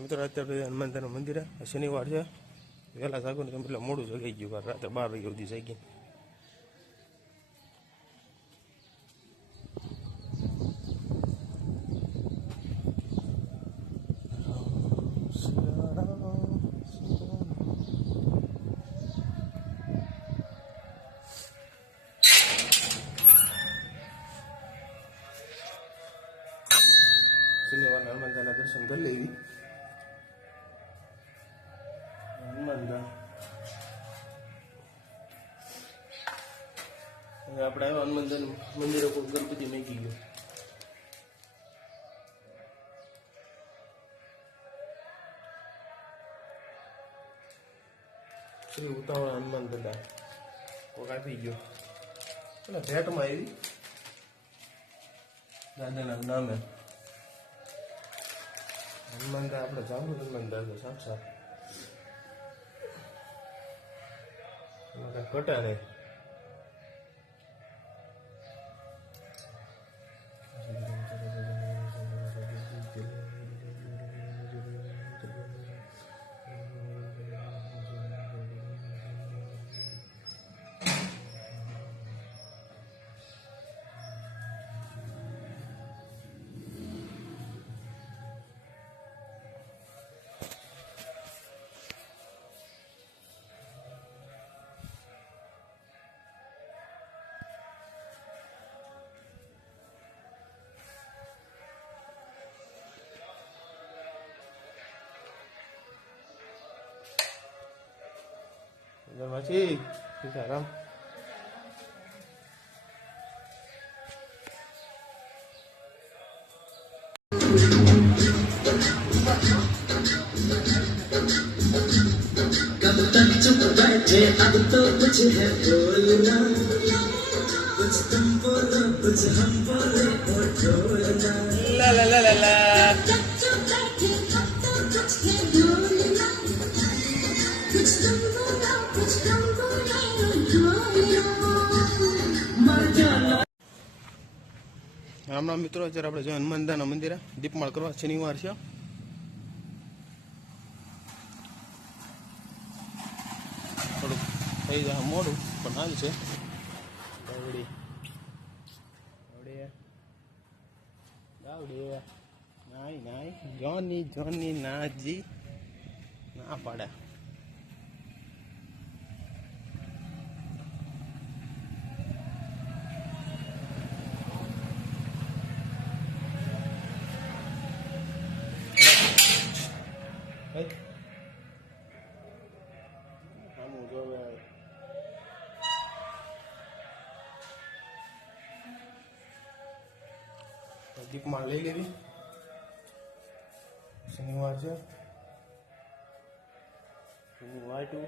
મિત્રો અત્યારે હનુમાનદાનું મંદિર શનિવાર છે, વહેલા જાગો ને એટલે મોડું જગાઈ ગયું, રાતે 12 વાગ્યા સુધી જાગી. શનિવારના હનુમાનદાના દર્શન કરી લેવી. હનુમાનદા હવે આપણે આવ્યા હનુમાનદાન મંદિરે, કોઈ ગણપતિ મેકી ગયો. શ્રી ઉતાવળા હનુમાન દાદા કોક આપી ગયો એટલે ભેટમાં આવી દાદાના નામે. હનુમાન દા આપણે જાવું હનુમાન દાદા સાક્ષાત ઘટા નહીં. Masih bisa ram. कब तक चुप बैठे अब तो कुछ है बोलना, कुछ तुम बोलो कुछ हम बोले और ढोलना. ला ला ला ला ला. રામ રામ મિત્રો, અત્યારે આપણે જો હનુમાનદાના મંદિરે દીપમાળ કરવા. શનિવાર છે, થોડુંક થઈ જાય મોડું પણ હાલ છે. દાવડી દાવડી નાઈ નાઈ જોની જોની નાજી ના પાડે. દીપમાળ લઈ લેવી. શનિવાર છે, વાટું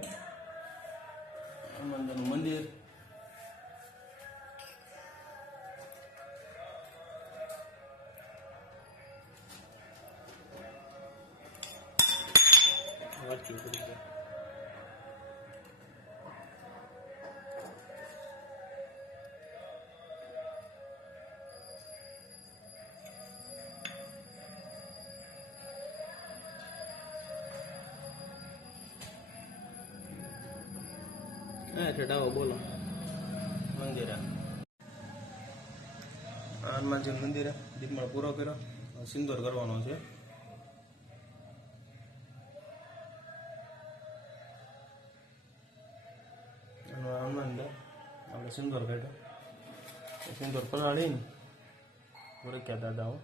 હનુમાનદાનું મંદિર. વાટકી કરી દે. ઠેડાવો બોલો મંદિરે. હનુમાનજી મંદિરે દીપમાળ પૂરો કર્યો, સિંદૂર કરવાનો છે. હનુમાનદા આપણે સિંદૂર કાઢ્યો, સિંદૂર પલાળીને ઓળખ્યા દાદાઓ.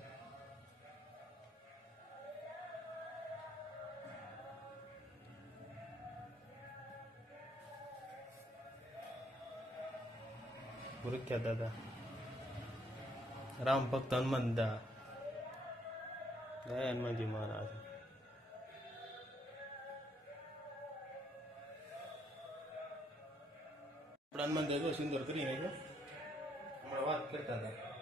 ઓળખ્યા દાદા રામ ભક્ત હનુમાનદા. જય હનુમાનજી મહારાજ. આપણા હનુમાનદા જો સિંદૂર કરી નાખ્યો. હમણાં વાત કરતા હતા,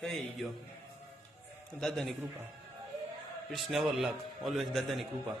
થઈ ગયો. દાદાની કૃપા. કૃષ્ણ એવર લક, ઓલવેઝ દાદાની કૃપા.